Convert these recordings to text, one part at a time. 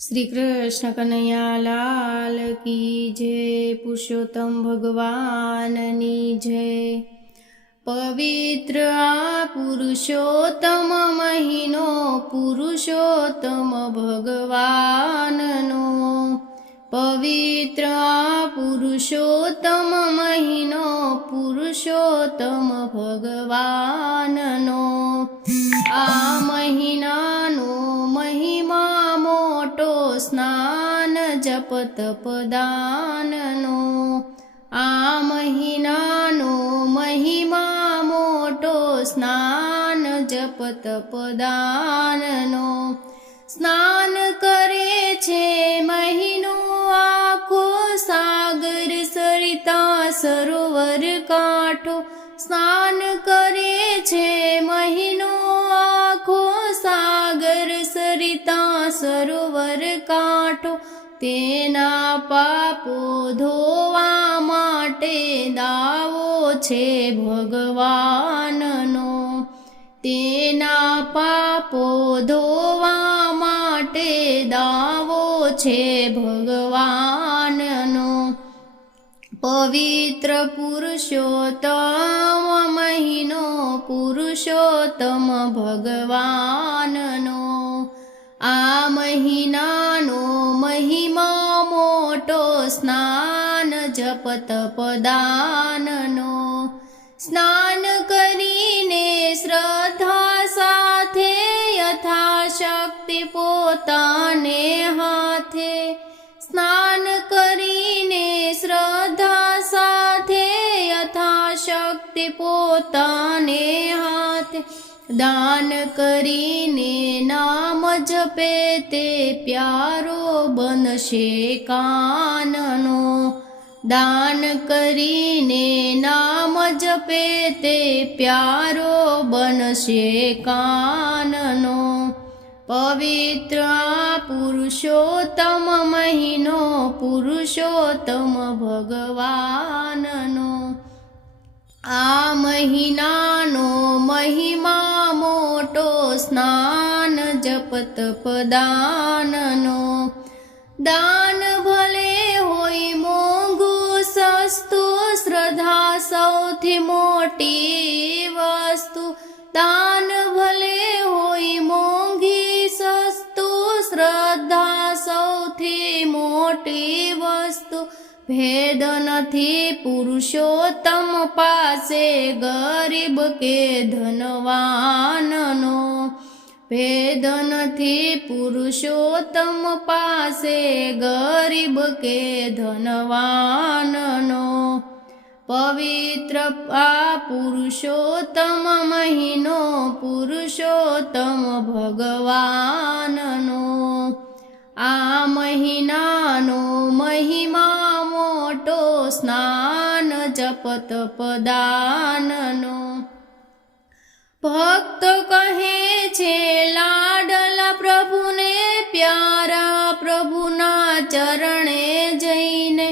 श्री कृष्ण कन्हैया लाल की जय। पुरुषोत्तम भगवाननी जय। पवित्र आ पुरुषोत्तम महीनो पुरुषोत्तम भगवाननो। पवित्र आ पुरुषोत्तम महीनो पुरुषोत्तम भगवाननो। आ महीनानो महिमा मोटो स्नान जप तप दाननो। आ महीनानो महिमा मोटो स्नान जप तप दाननो। स्नान करे छे महीनो आखो सागर सरिता सरोवर कांठो। स्नान करे छे महीनो आखो सागर सरिता सरोवर कांठो। तेना पापो धोवा माटे दावो छे भगवाननो। तेना पापो धोवा माटे दावो छे भगवाननो। पवित्र पुरुषोत्तम महीनो पुरुषोत्तम भगवाननो। आ महीनानो महिमा मोटो स्नान जप तप दाननो। स्नान करीने श्रद्धा साथे यथाशक्ति पोताने हाथे। स्नान करीने श्रद्धा साथे यथाशक्ति पोताने हाथे। दान करीने नाम जपे ते प्यारो बनशे काननो। दान करीने नाम जपे ते प्यारो बनशे काननो। पवित्र आ पुरुषोत्तम महीनो पुरुषोत्तम भगवाननो। आ महीनानो महिमा मोटो स्नान जप तप दाननो। दान भले होई मोंघू सस्तु श्रद्धा सौथी मोटी वस्तु। दान भले होई मोंघी सस्तु श्रद्धा सौथी मोटी वस्तु। भेद नथी पुरुषोत्तम पासे गरीब के धनवाननो। भेद नथी पुरुषोत्तम पासे गरीब के धनवाननो। पवित्र आ पुरुषोत्तम महीनो पुरुषोत्तम भगवाननो। आ महीनानो महिमा मोटो स्नान जप तप दाननो। भक्त कहे छे लाडला प्रभुने प्यारा प्रभुना चरणे जईने।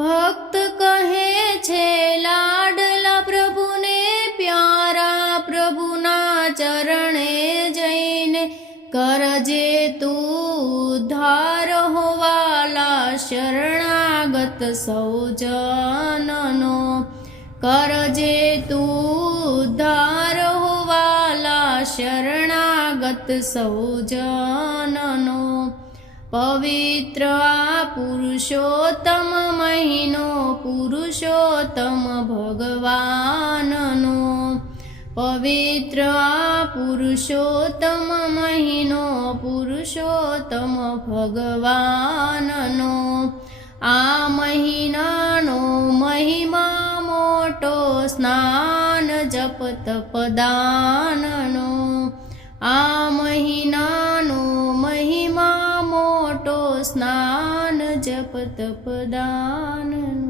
भक्त कहे छे लाडला प्रभुने प्यारा प्रभुना चरणे जईने। करजे तू उद्धार होवाला शरणागत सौजननो। करजे तू उद्धार होवाला शरणागत सौजननो। पवित्र आ पुरुषोत्तम महीनो पुरुषोत्तम भगवाननो। पवित्र आ पुरुषोत्तम महीनो पुरुषोत्तम भगवाननो। आ महीनानो महिमा मोटो स्नान जप तप दाननो। आ महीनानो महिमा मोटो स्नान जप तप दाननो।